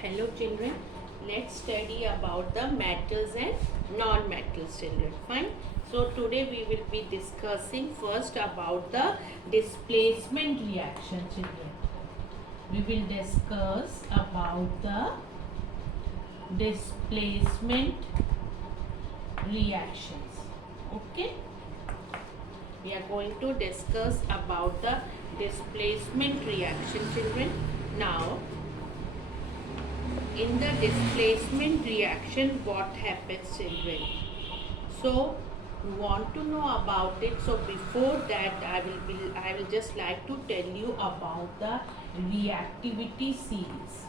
Hello children, let's study about the metals and non-metals children. Fine. So today we will be discussing first about the displacement reaction children. We will discuss about the displacement reactions. Okay. We are going to discuss about the displacement reaction children. Now in the displacement reaction what happens children, so you want to know about it. So before that I will just like to tell you about the reactivity series.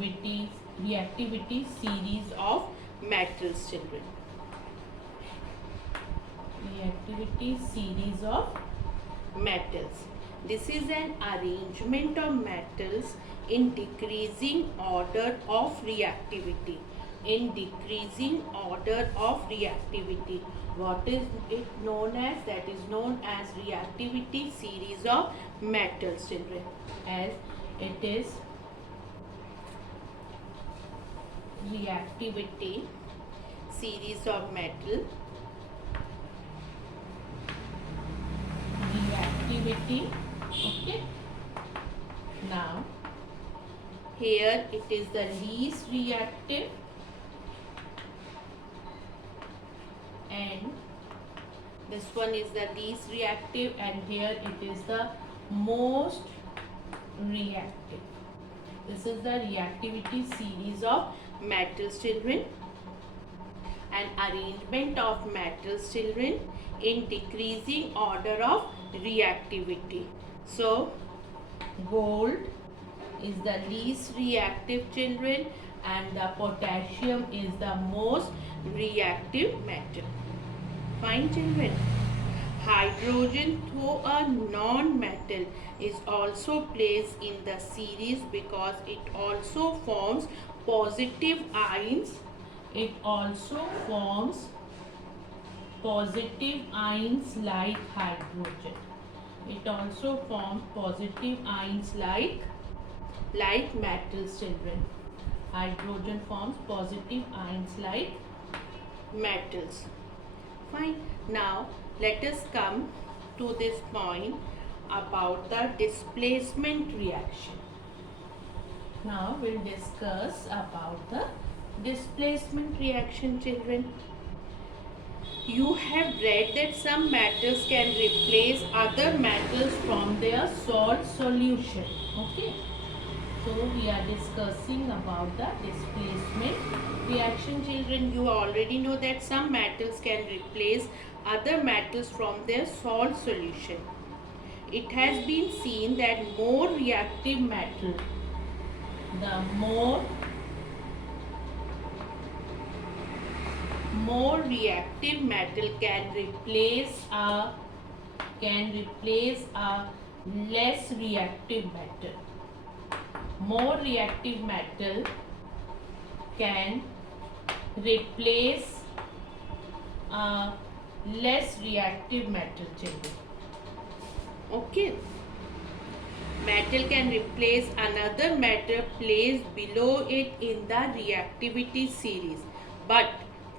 Reactivity series of metals children. Reactivity series of metals. This is an arrangement of metals in decreasing order of reactivity. In decreasing order of reactivity. What is it known as? That is known as reactivity series of metals children. As it is reactivity series of metal. Reactivity. Okay. Now here it is the least reactive and this one is the least reactive and here it is the most reactive. This is the reactivity series of metals children. An arrangement of metals children in decreasing order of reactivity. So gold is the least reactive children and the potassium is the most reactive metal. Fine children. Hydrogen, though a non-metal, is also placed in the series because it also forms positive ions. It also forms positive ions like hydrogen. It also forms positive ions like metals children. Hydrogen forms positive ions like metals. Fine. Now let us come to this point about the displacement reaction. Now we'll discuss about the displacement reaction children. You have read that some metals can replace other metals from their salt solution. Okay. So we are discussing about the displacement reaction children. You already know that some metals can replace other metals from their salt solution. It has been seen that more reactive metal, the more reactive metal can replace a less reactive metal. More reactive metal can replace a less reactive metal children. Okay. Metal can replace another metal placed below it in the reactivity series, but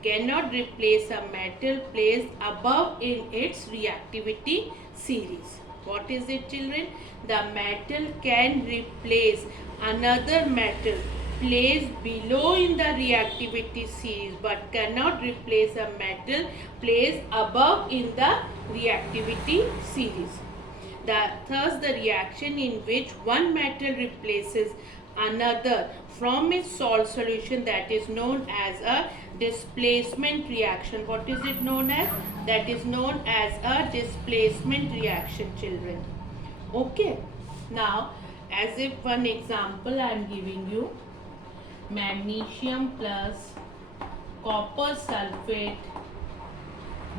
cannot replace a metal placed above in its reactivity series. What is it children? The metal can replace another metal placed below in the reactivity series but cannot replace a metal placed above in the reactivity series. Thus the reaction in which one metal replaces another from its salt solution, that is known as a displacement reaction. What is it known as? That is known as a displacement reaction children. Okay. Now as if one example I am giving you, magnesium plus copper sulfate,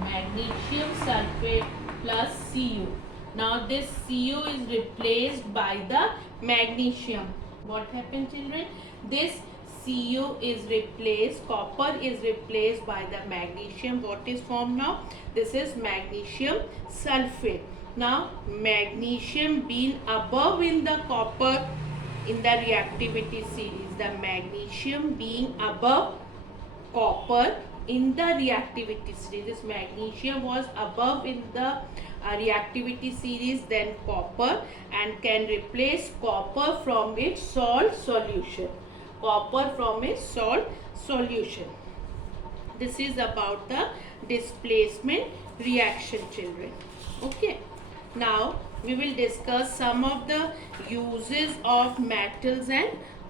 magnesium sulfate plus Cu. Now this Cu is replaced by the magnesium. What happened children? This Cu is replaced, copper is replaced by the magnesium. What is formed now? This is magnesium sulfate. Now magnesium being above in the copper in the reactivity series. The magnesium being above copper in the reactivity series. This magnesium was above in the reactivity series than copper and can replace copper from its salt solution. Copper from its salt solution. This is about the displacement reaction, children. Okay. Now we will discuss some of the uses of metals and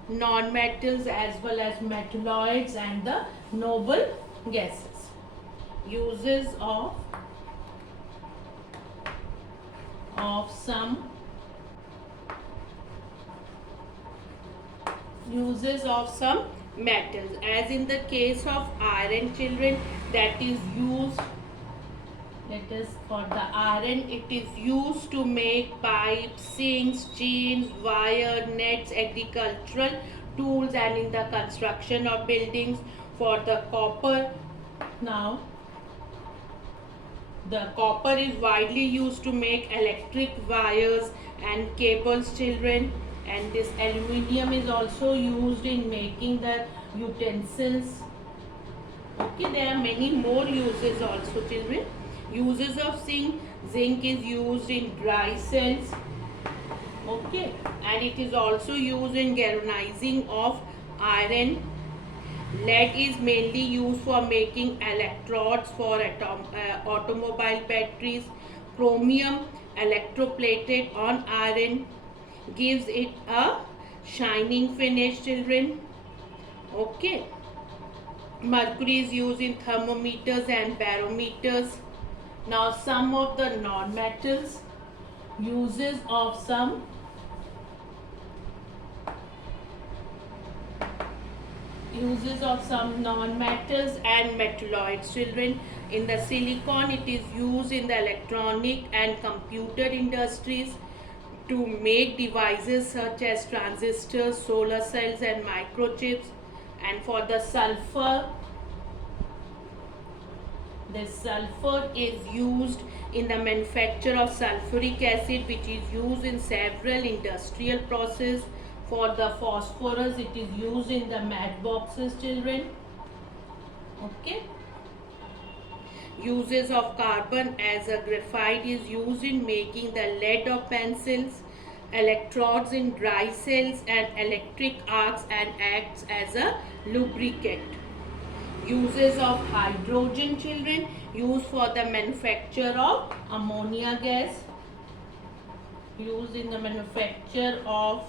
non-metals as well as metalloids and the noble gases. Uses of some metals, as in the case of iron, children, that is used, let us, for the iron, it is used to make pipes, sinks, chains, wire, nets, agricultural tools, and in the construction of buildings. For the copper, now the copper is widely used to make electric wires and cables, children, and this aluminium is also used in making the utensils. Okay, there are many more uses also, children. Uses of zinc. Zinc is used in dry cells. Okay, and it is also used in galvanizing of iron. Lead is mainly used for making electrodes for automobile batteries. Chromium, electroplated on iron, gives it a shining finish, children. Okay. Mercury is used in thermometers and barometers. Now some of the non-metals. Uses of some non-metals and metalloids, children. In the silicon, it is used in the electronic and computer industries to make devices such as transistors, solar cells, and microchips. And for the sulfur, this sulfur is used in the manufacture of sulfuric acid, which is used in several industrial processes. For the phosphorus, it is used in the matchboxes, children. Okay. Uses of carbon, as a graphite is used in making the lead of pencils, electrodes in dry cells, and electric arcs, and acts as a lubricant. Uses of hydrogen, children, used for the manufacture of ammonia gas. Used in the manufacture of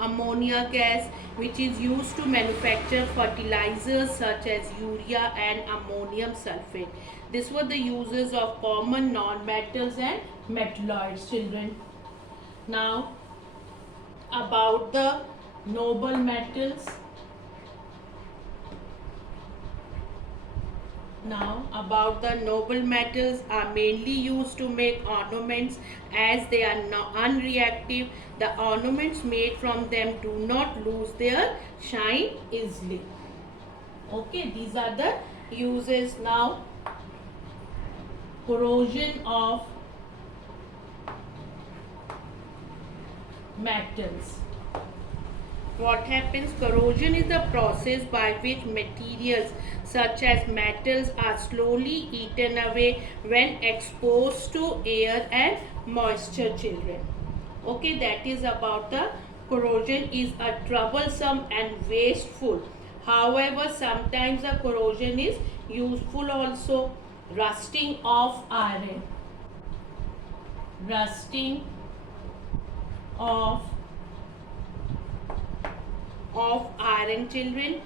ammonia gas, which is used to manufacture fertilizers such as urea and ammonium sulfate. These were the uses of common non-metals and metalloids, children. Now about the noble metals. The noble metals are mainly used to make ornaments, as they are unreactive. The ornaments made from them do not lose their shine easily. Okay, these are the uses. Now corrosion of metals. What happens? Corrosion is the process by which materials such as metals are slowly eaten away when exposed to air and moisture, children. Okay, that is about the corrosion. Is a troublesome and wasteful. However, sometimes the corrosion is useful also. Rusting of iron. Rusting of iron, children.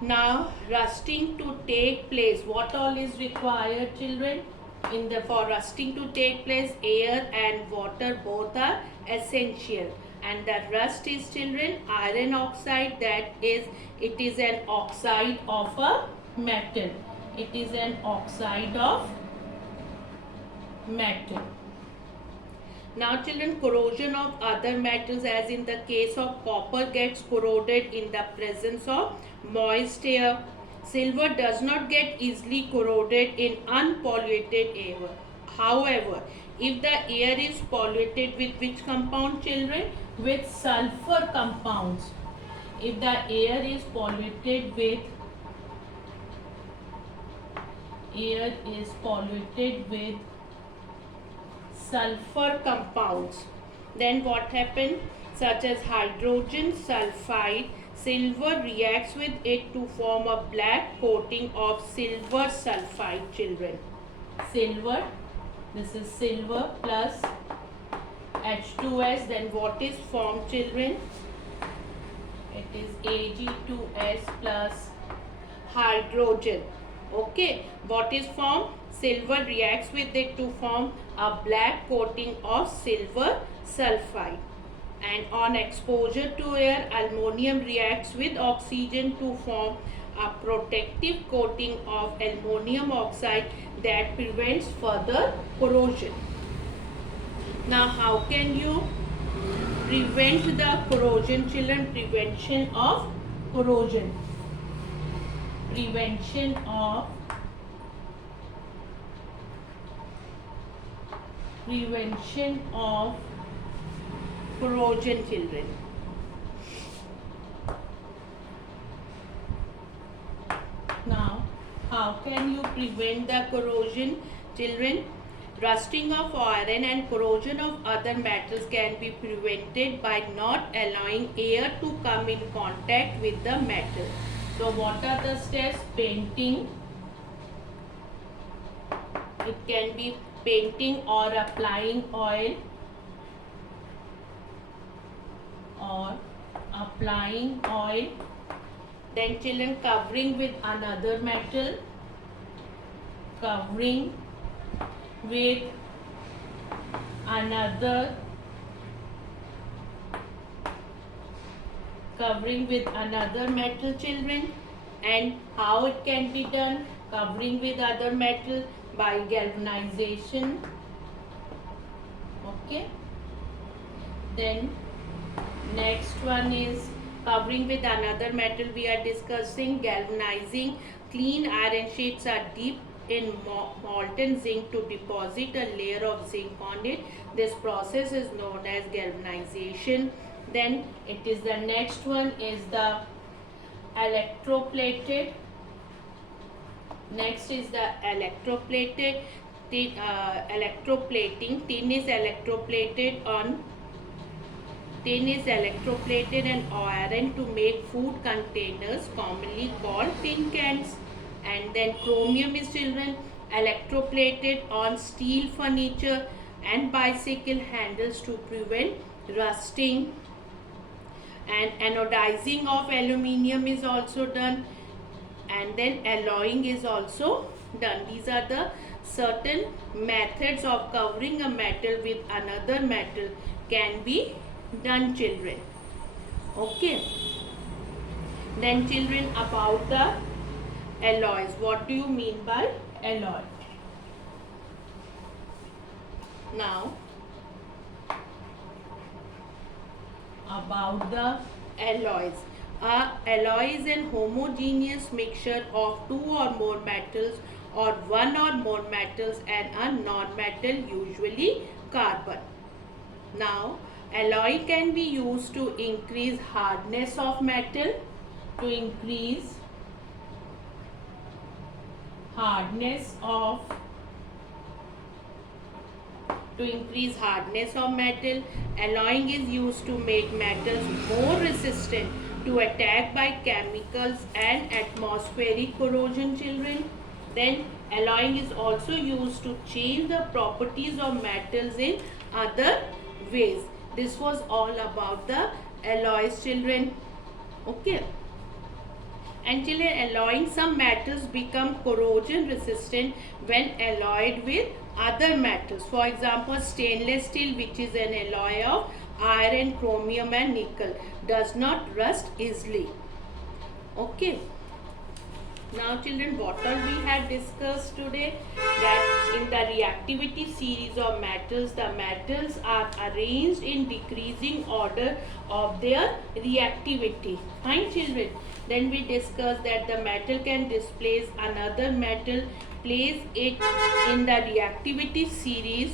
Now rusting to take place, what all is required, children? For rusting to take place, air and water both are essential. And the rust is, children, iron oxide. That is, it is an oxide of a metal. It is an oxide of metal. Now, children, corrosion of other metals, as in the case of copper, gets corroded in the presence of moist air. Silver does not get easily corroded in unpolluted air. However, if the air is polluted with which compound, children? With sulfur compounds. If the air is polluted with sulfur compounds, then what happens? Such as hydrogen sulfide, silver reacts with it to form a black coating of silver sulfide, children. Silver, this is silver plus H2S, then what is formed, children? It is Ag2S plus hydrogen. Okay, what is formed? Silver reacts with it to form a black coating of silver sulfide. And on exposure to air, aluminum reacts with oxygen to form a protective coating of aluminum oxide that prevents further corrosion. Now, how can you prevent the corrosion, children? Prevention of corrosion. Prevention of corrosion, children. Now, how can you prevent the corrosion, children? Rusting of iron and corrosion of other metals can be prevented by not allowing air to come in contact with the metal. So, what are the steps? Painting. It can be painting or applying oil. Then, children, covering with another metal. Covering with another metal, children. And how it can be done? Covering with other metal by galvanization. Okay. Then next one is covering with another metal. We are discussing galvanizing. Clean iron sheets are dipped in molten zinc to deposit a layer of zinc on it. This process is known as galvanization. Then it is the next one is the electroplated. Next is the electroplated. Electroplating. Tin is electroplated and iron to make food containers, commonly called tin cans. And then chromium is, children, electroplated on steel furniture and bicycle handles to prevent rusting. And anodizing of aluminium is also done. And then alloying is also done. These are the certain methods of covering a metal with another metal can be done, children. Okay. Then, children, about the alloys. What do you mean by alloy? Now, about the alloys. A alloy is an homogeneous mixture of two or more metals or one or more metals and a non-metal, usually carbon. Now, alloy can be used to increase hardness of metal, to increase hardness of metal. Alloying is used to make metals more resistant to attack by chemicals and atmospheric corrosion, children. Then alloying is also used to change the properties of metals in other ways. This was all about the alloys, children. Okay. And, children, alloying, some metals become corrosion resistant when alloyed with other metals. For example, stainless steel, which is an alloy of iron, chromium and nickel, does not rust easily. Okay. Now, children, what all we had discussed today, that in the reactivity series of metals, the metals are arranged in decreasing order of their reactivity. Fine, children. Then we discussed that the metal can displace another metal, place it in the reactivity series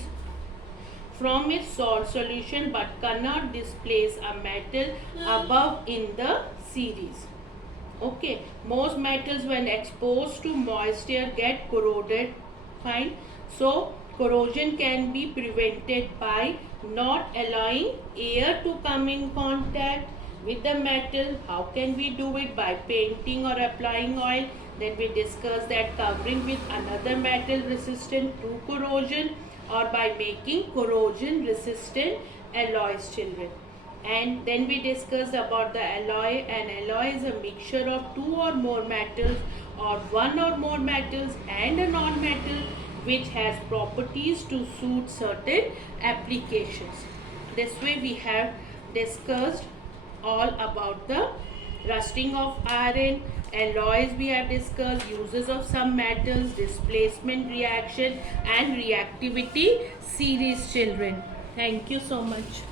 from its salt solution but cannot displace a metal above in the series. Okay, most metals when exposed to moisture get corroded. Fine. So corrosion can be prevented by not allowing air to come in contact with the metal. How can we do it? By painting or applying oil. Then we discussed that covering with another metal resistant to corrosion, or by making corrosion resistant alloys, children. And then we discussed about the alloy. An alloy is a mixture of two or more metals or one or more metals and a non-metal which has properties to suit certain applications. This way we have discussed all about the rusting of iron, alloys we have discussed, uses of some metals, displacement reaction and reactivity series, children. Thank you so much.